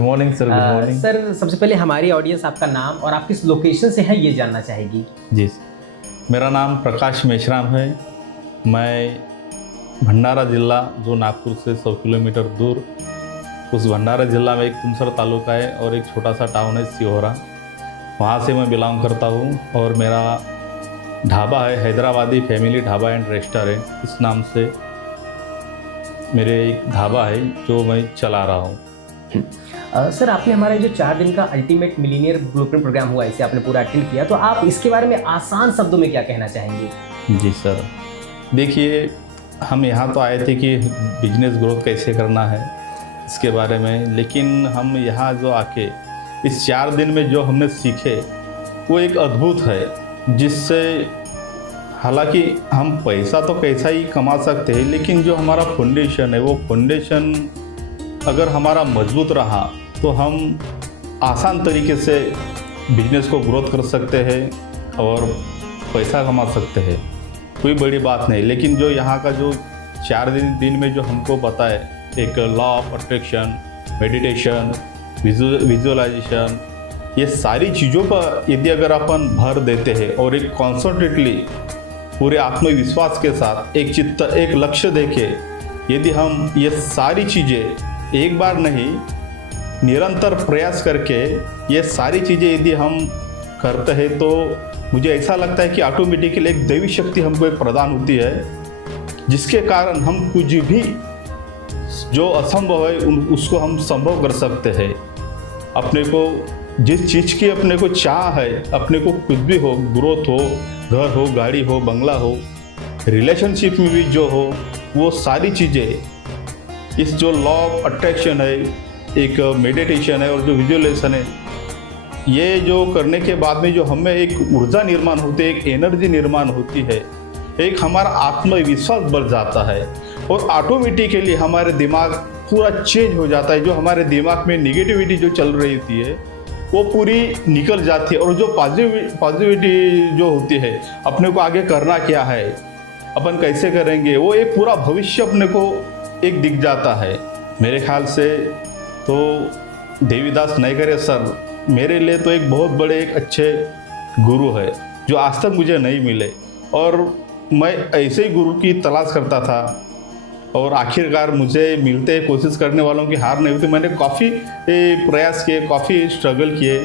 Morning sir, good morning. Sir सबसे पहले हमारी ऑडियंस आपका नाम और आप किस लोकेशन से हैं ये जानना चाहेगी। जी, मेरा नाम प्रकाश मेश्राम है। मैं भंडारा ज़िला, जो नागपुर से 100 किलोमीटर दूर, उस भंडारा ज़िला में एक तुमसर तालुका है और एक छोटा सा टाउन है सिहोरा, वहाँ से मैं बिलोंग करता हूँ। और मेरा ढाबा है Hyderabadi family dhaba and restaurant, इस नाम से मेरे एक ढाबा है जो मैं चला रहा हूँ। सर आपने हमारा जो 4 दिन का अल्टीमेट मिलीनियर ब्लूप्रिंट प्रोग्राम हुआ, इसे आपने पूरा अटेंड किया, तो आप इसके बारे में आसान शब्दों में क्या कहना चाहेंगे। जी सर, देखिए हम यहाँ तो आए थे कि बिजनेस ग्रोथ कैसे करना है इसके बारे में, लेकिन हम यहाँ जो आके इस 4 दिन में जो हमने सीखे वो एक अद्भुत है, जिससे हालांकि हम पैसा तो कैसा ही कमा सकते हैं, लेकिन जो हमारा फाउंडेशन है वो फाउंडेशन अगर हमारा मजबूत रहा तो हम आसान तरीके से बिजनेस को ग्रोथ कर सकते हैं और पैसा कमा सकते हैं, कोई बड़ी बात नहीं। लेकिन जो यहाँ का जो 4 दिन में जो हमको पता है, एक law of attraction, meditation, visualisation, ये सारी चीज़ों पर यदि अगर अपन भर देते हैं और एक कॉन्संट्रेटली पूरे आत्मविश्वास के साथ एक चित्त, एक लक्ष्य देके यदि हम ये सारी चीज़ें एक बार नहीं निरंतर प्रयास करके ये सारी चीज़ें यदि हम करते हैं, तो मुझे ऐसा लगता है कि ऑटोमेटिकली एक दैवी शक्ति हमको एक प्रदान होती है, जिसके कारण हम कुछ भी जो असंभव है उसको हम संभव कर सकते हैं। अपने को जिस चीज़ की अपने को चाह है, अपने को कुछ भी हो, ग्रोथ हो, घर हो, गाड़ी हो, बंगला हो, रिलेशनशिप में भी जो हो, वो सारी चीज़ें इस जो लॉ ऑफ अट्रैक्शन है, एक मेडिटेशन है और जो विजुअलाइजेशन है, ये जो करने के बाद में जो हमें एक ऊर्जा निर्माण होती है, एक एनर्जी निर्माण होती है, एक हमारा आत्मविश्वास बढ़ जाता है और ऑटोमेटिकली हमारे दिमाग पूरा चेंज हो जाता है। जो हमारे दिमाग में निगेटिविटी जो चल रही होती है वो पूरी निकल जाती है और जो पॉजिटिविटी जो होती है, अपने को आगे करना क्या है, अपन कैसे करेंगे, वो एक पूरा भविष्य अपने को एक दिख जाता है। मेरे ख्याल से तो देवीदास नायकर सर मेरे लिए तो एक बहुत बड़े एक अच्छे गुरु है, जो आज तक मुझे नहीं मिले और मैं ऐसे ही गुरु की तलाश करता था और आखिरकार मुझे मिलते, कोशिश करने वालों की हार नहीं होती। मैंने काफ़ी प्रयास किए, काफ़ी स्ट्रगल किए,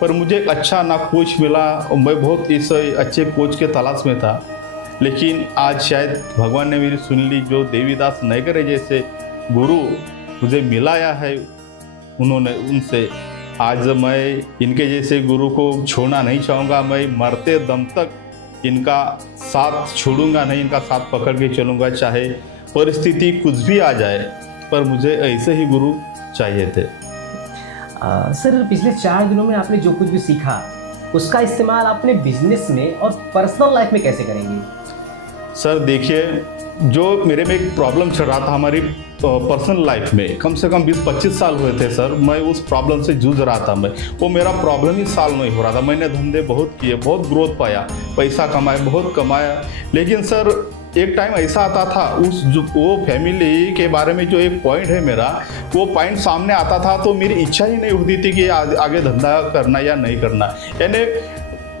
पर मुझे एक अच्छा ना कोच मिला और मैं बहुत इस अच्छे कोच के तलाश में था। लेकिन आज शायद भगवान ने मेरी सुन ली, जो देवीदास नायकर जैसे गुरु मुझे मिलाया है, उन्होंने उनसे आज मैं इनके जैसे गुरु को छोड़ना नहीं चाहूँगा। मैं मरते दम तक इनका साथ छोड़ूंगा नहीं, इनका साथ पकड़ के चलूँगा, चाहे परिस्थिति कुछ भी आ जाए, पर मुझे ऐसे ही गुरु चाहिए थे। सर पिछले 4 दिनों में आपने जो कुछ भी सीखा, उसका इस्तेमाल अपने बिजनेस में और पर्सनल लाइफ में कैसे करेंगे। सर देखिए, जो मेरे में एक प्रॉब्लम चल रहा था हमारी पर्सनल लाइफ में, कम से कम 20-25 साल हुए थे सर, मैं उस प्रॉब्लम से जूझ रहा था। वो मेरा प्रॉब्लम ही सॉल्व नहीं हो रहा था। मैंने धंधे बहुत किए, बहुत ग्रोथ पाया, पैसा कमाया, बहुत कमाया, लेकिन सर एक टाइम ऐसा आता था वो फैमिली के बारे में जो एक पॉइंट है मेरा, वो पॉइंट सामने आता था तो मेरी इच्छा ही नहीं होती थी कि आगे धंधा करना या नहीं करना।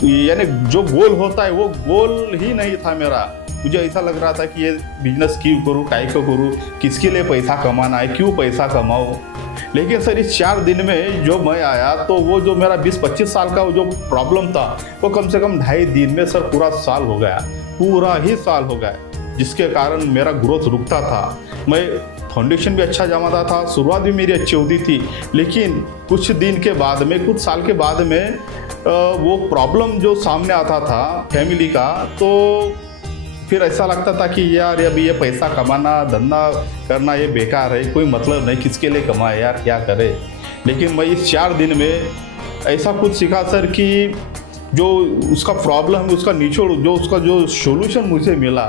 यानी जो गोल होता है वो गोल ही नहीं था मेरा। मुझे ऐसा लग रहा था कि ये बिजनेस क्यों करूँ, काय को करूँ, किसके लिए पैसा कमाना है, क्यों पैसा कमाऊँ। लेकिन सर इस 4 दिन में जो मैं आया, तो वो जो मेरा 20-25 साल का वो जो प्रॉब्लम था, वो कम से कम 2.5 दिन में सर पूरा साल हो गया, पूरा ही साल हो गया, जिसके कारण मेरा ग्रोथ रुकता था। मैं फाउंडेशन भी अच्छा जमाता था, शुरुआत भी मेरी अच्छी होती थी, लेकिन कुछ दिन के बाद में, कुछ साल के बाद में वो प्रॉब्लम जो सामने आता था फैमिली का, तो फिर ऐसा लगता था कि यार अभी ये पैसा कमाना, धंधा करना ये बेकार है, कोई मतलब नहीं, किसके लिए कमाए यार, क्या करे। लेकिन मैं इस 4 दिन में ऐसा कुछ सीखा सर कि जो उसका प्रॉब्लम है, उसका निचोड़, जो उसका जो सोल्यूशन मुझे मिला,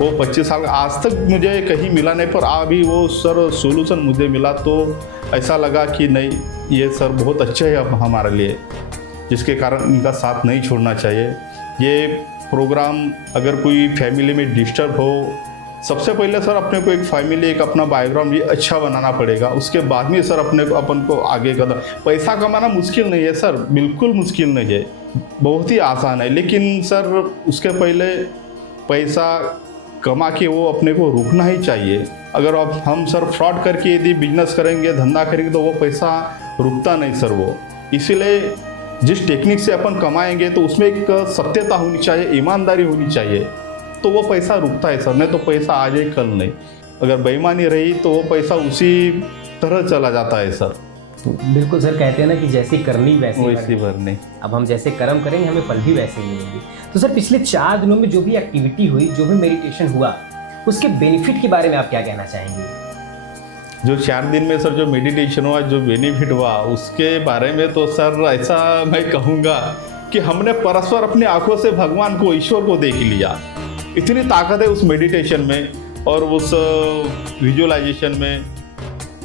वो 25 साल आज तक मुझे कहीं मिला नहीं, पर अभी वो सर सोल्यूशन मुझे मिला, तो ऐसा लगा कि नहीं, ये सर बहुत अच्छा है अब हमारे लिए, जिसके कारण इनका साथ नहीं छोड़ना चाहिए। ये प्रोग्राम अगर कोई फैमिली में डिस्टर्ब हो सबसे पहले सर अपने को एक फैमिली, एक अपना बैकग्राउंड ये अच्छा बनाना पड़ेगा। उसके बाद में सर अपन को आगे कदम। पैसा कमाना मुश्किल नहीं है सर, बिल्कुल मुश्किल नहीं है, बहुत ही आसान है। लेकिन सर उसके पहले पैसा कमा के वो अपने को रुकना ही चाहिए। अगर अब हम सर फ्रॉड करके यदि बिजनेस करेंगे, धंधा करेंगे, तो वो पैसा रुकता नहीं सर वो। इसीलिए जिस टेक्निक से अपन कमाएंगे तो उसमें एक सत्यता होनी चाहिए, ईमानदारी होनी चाहिए, तो वो पैसा रुकता है सर। नहीं तो पैसा आज ही कल नहीं। अगर बेईमानी रही तो वो पैसा उसी तरह चला जाता है सर। बिल्कुल सर, कहते हैं ना कि जैसी करनी वैसी भरनी। अब हम जैसे कर्म करेंगे हमें फल भी वैसे ही मिलेंगे। तो सर पिछले 4 दिनों में जो भी एक्टिविटी हुई, जो भी मेडिटेशन हुआ, उसके बेनिफिट के बारे में आप क्या कहना चाहेंगे? जो 4 दिन में सर जो मेडिटेशन हुआ, जो बेनिफिट हुआ, उसके बारे में तो सर ऐसा मैं कहूँगा कि हमने परस्पर अपनी आंखों से भगवान को, ईश्वर को देख लिया। इतनी ताकत है उस मेडिटेशन में और उस विजुअलाइजेशन में,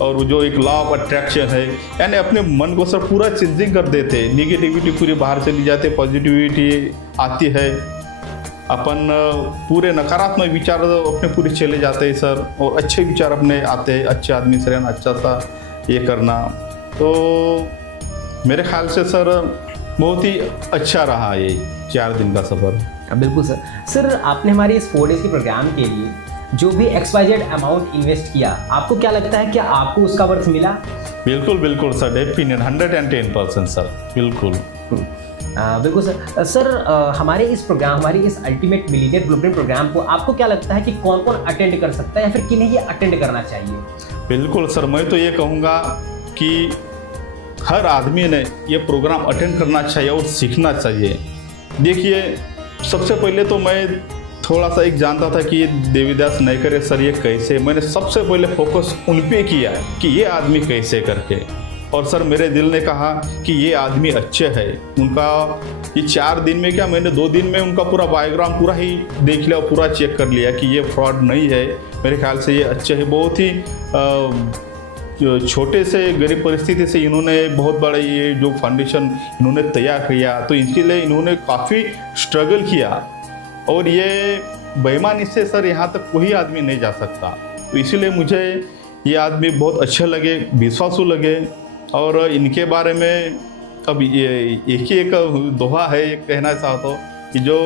और वो जो एक लॉ ऑफ अट्रैक्शन है, यानी अपने मन को सर पूरा चेंजिंग कर देते। निगेटिविटी पूरी बाहर चली जाती, पॉजिटिविटी आती है, अपन पूरे नकारात्मक विचार अपने पूरे चले जाते हैं सर, और अच्छे विचार अपने आते हैं। अच्छे आदमी से रहना, अच्छा सा ये करना, तो मेरे ख्याल से सर बहुत ही अच्छा रहा ये 4 दिन का सफ़र। बिल्कुल सर। सर आपने हमारे इस 4 डेज़ के प्रोग्राम के लिए जो भी XYZ अमाउंट इन्वेस्ट किया, आपको क्या लगता है कि आपको उसका वर्थ मिला? बिल्कुल बिल्कुल सर, डेफिनेट 110% सर, बिल्कुल। बिल्कुल सर। सर हमारे इस प्रोग्राम, हमारी इस अल्टीमेट मिलियनेयर ब्लूप्रिंट प्रोग्राम को आपको क्या लगता है कि कौन कौन अटेंड कर सकता है या फिर किन्हें ये अटेंड करना चाहिए? बिल्कुल सर, मैं तो ये कहूँगा कि हर आदमी ने ये प्रोग्राम अटेंड करना चाहिए और सीखना चाहिए। देखिए, सबसे पहले तो मैं थोड़ा सा एक जानता था कि ये देवीदास नयकर सर ये कैसे, मैंने सबसे पहले फोकस उन पे किया कि ये आदमी कैसे करके, और सर मेरे दिल ने कहा कि ये आदमी अच्छे है। उनका ये 4 दिन में क्या, मैंने 2 दिन में उनका पूरा बायोग्राम पूरा ही देख लिया और पूरा चेक कर लिया कि ये फ्रॉड नहीं है। मेरे ख्याल से ये अच्छे है। बहुत ही छोटे से गरीब परिस्थिति से इन्होंने बहुत बड़ा ये जो फाउंडेशन इन्होंने तैयार किया, तो इसके लिए इन्होंने काफ़ी स्ट्रगल किया, और ये बेईमानी से सर यहाँ तक कोई आदमी नहीं जा सकता। तो इसीलिए मुझे ये आदमी बहुत अच्छे लगे, विश्वासु लगे, और इनके बारे में अब ये एक दोहा है, एक कहना चाहता हूँ कि जो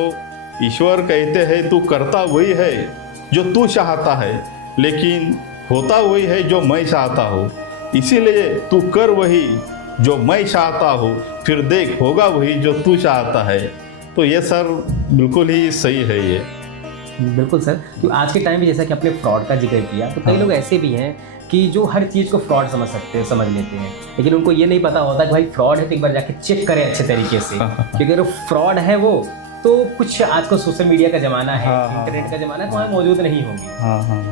ईश्वर कहते हैं तू करता वही है जो तू चाहता है, लेकिन होता वही है जो मैं चाहता हूँ। इसीलिए तू कर वही जो मैं चाहता हूँ, फिर देख होगा वही जो तू चाहता है। तो ये सर बिल्कुल ही सही है ये। बिल्कुल सर। तो आज के टाइम में जैसा कि आपने फ्रॉड का जिक्र किया, तो कई लोग ऐसे भी हैं कि जो हर चीज़ को फ्रॉड समझ लेते हैं, लेकिन उनको ये नहीं पता होता कि भाई फ्रॉड है तो एक बार जाके चेक करें अच्छे तरीके से, क्योंकि अगर फ्रॉड है वो तो कुछ आजकल सोशल मीडिया का ज़माना है, इंटरनेट का ज़माना है, तो वहाँ मौजूद नहीं होंगी।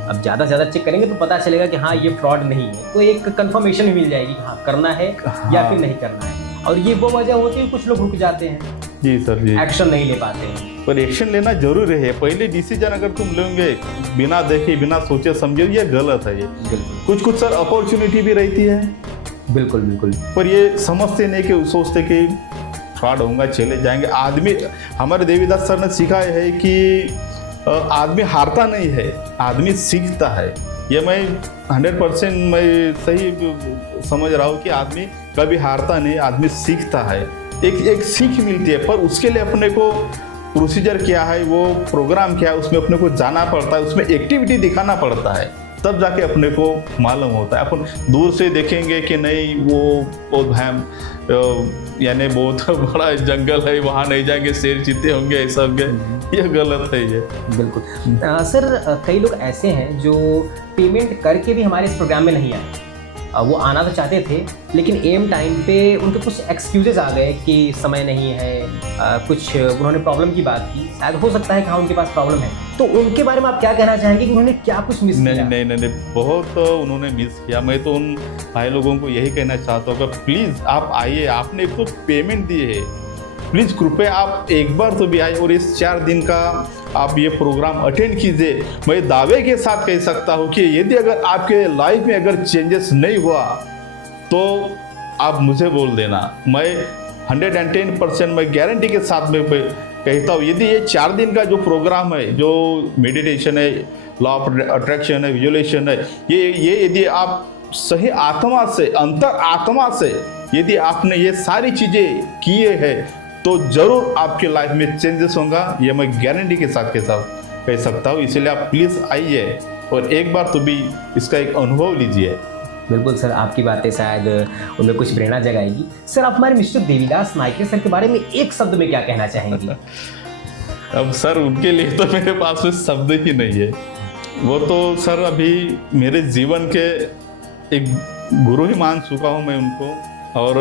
अब ज़्यादा से ज़्यादा चेक करेंगे तो पता चलेगा कि हाँ ये फ्रॉड नहीं है, तो एक कंफर्मेशन भी मिल जाएगी कि हाँ करना है या फिर नहीं करना है। और ये वो वजह होती है कुछ लोग रुक जाते हैं, जी सर जी, एक्शन नहीं ले पाते हैं। पर एक्शन लेना जरूरी है। पहले डिसीजन अगर तुम लोगे बिना देखे, बिना सोचे समझे, ये गलत है। ये कुछ सर अपॉर्चुनिटी भी रहती है, बिल्कुल बिल्कुल, पर ये समझते नहीं कि सोचते कि फ्रॉड होगा चले जाएंगे। आदमी, हमारे देवीदास सर ने सिखाया है कि आदमी हारता नहीं है, आदमी सीखता है। ये मैं 100% मैं सही समझ रहा हूँ कि आदमी कभी हारता नहीं, आदमी सीखता है। एक सीख मिलती है, पर उसके लिए अपने को प्रोसीजर क्या है, वो प्रोग्राम क्या है, उसमें अपने को जाना पड़ता है, उसमें एक्टिविटी दिखाना पड़ता है, तब जाके अपने को मालूम होता है। अपन दूर से देखेंगे कि नहीं वो यानी बहुत बड़ा जंगल है, वहाँ नहीं जाएंगे, शेर चीते होंगे, ऐसा होंगे, ये गलत है ये। बिल्कुल सर, कई लोग ऐसे हैं जो पेमेंट करके भी हमारे इस प्रोग्राम में नहीं आए। वो आना तो चाहते थे, लेकिन एम टाइम पे उनके कुछ एक्सक्यूजेज आ गए कि समय नहीं है, कुछ उन्होंने प्रॉब्लम की बात की, शायद हो सकता है कि हाँ उनके पास प्रॉब्लम है। तो उनके बारे में आप क्या कहना चाहेंगे कि उन्होंने क्या कुछ मिस किया? नहीं, बहुत उन्होंने मिस किया। मैं तो उन भाई लोगों को यही कहना चाहता हूँ कि प्लीज़ आप आइए, आपने एक तो पेमेंट दी है, प्लीज़ कृपया आप एक बार तो भी आए और इस 4 दिन का आप ये प्रोग्राम अटेंड कीजिए। मैं दावे के साथ कह सकता हूँ कि यदि अगर आपके लाइफ में अगर चेंजेस नहीं हुआ तो आप मुझे बोल देना, मैं 110% मैं गारंटी के साथ में कहता हूँ, यदि ये 4 दिन का जो प्रोग्राम है, जो मेडिटेशन है, लॉ ऑफ अट्रैक्शन है, विजुअलाइजेशन है, ये यदि आप सही आत्मा से, अंतर आत्मा से यदि आपने ये सारी चीज़ें किए हैं तो ज़रूर आपके लाइफ में चेंजेस होगा, ये मैं गारंटी के साथ कह सकता हूँ। इसलिए आप प्लीज़ आइए और एक बार तो भी इसका एक अनुभव लीजिए। बिल्कुल सर, आपकी बातें शायद उनमें कुछ प्रेरणा जगाएगी। सर, आप हमारे मिस्टर देवीदास नाइके सर के बारे में एक शब्द में क्या कहना चाहेंगे? अब सर, उनके लिए तो मेरे पास में शब्द ही नहीं है। वो तो सर अभी मेरे जीवन के एक गुरु ही मान चुका हूँ मैं उनको, और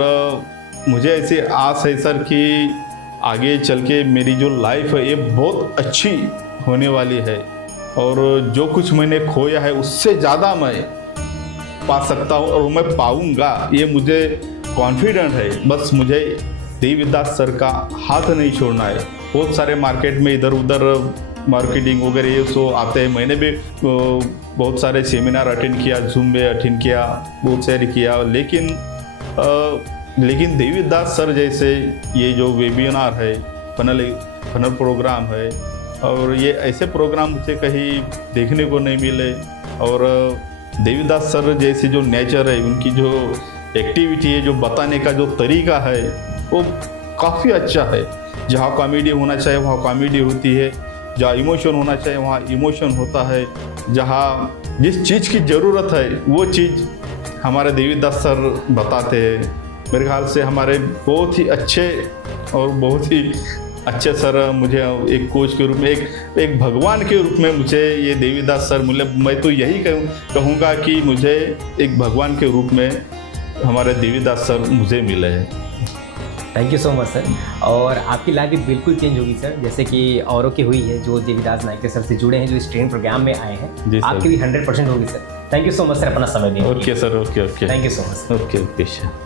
मुझे ऐसी आस है सर कि आगे चल के मेरी जो लाइफ है ये बहुत अच्छी होने वाली है, और जो कुछ मैंने खोया है उससे ज़्यादा मैं पा सकता हूँ और मैं पाऊँगा, ये मुझे कॉन्फिडेंट है। बस मुझे देवीदास सर का हाथ नहीं छोड़ना है। बहुत सारे मार्केट में इधर उधर मार्केटिंग वगैरह ये सो आते हैं। मैंने भी बहुत सारे सेमिनार अटेंड किया, जूम में अटेंड किया, बहुत सारे किया, लेकिन देवीदास सर जैसे ये जो वेबिनार है, फनल प्रोग्राम है, और ये ऐसे प्रोग्राम मुझे कहीं देखने को नहीं मिले। और देवीदास सर जैसे जो नेचर है, उनकी जो एक्टिविटी है, जो बताने का जो तरीका है, वो काफ़ी अच्छा है। जहाँ कॉमेडी होना चाहिए वहाँ कॉमेडी होती है, जहाँ इमोशन होना चाहिए वहाँ इमोशन होता है, जहाँ जिस चीज़ की ज़रूरत है वो चीज़ हमारे देवीदास सर बताते हैं। मेरे ख्याल से हमारे बहुत ही अच्छे और बहुत ही अच्छे सर, मुझे एक कोच के रूप में, एक भगवान के रूप में मुझे ये देवीदास सर मिले। मैं तो यही कहूँगा कि मुझे एक भगवान के रूप में हमारे देवीदास सर मुझे मिले हैं। Thank you so much sir. और आपकी लाइफ भी बिल्कुल चेंज होगी सर, जैसे कि औरों की हुई है जो देवीदास नाइके सर से जुड़े हैं, जो इस ट्रेन प्रोग्राम में आए हैं। आपकी भी 100% होगी sir. Thank you so much sir अपना समय देने के लिए। Okay sir, okay. Thank you so much. Okay.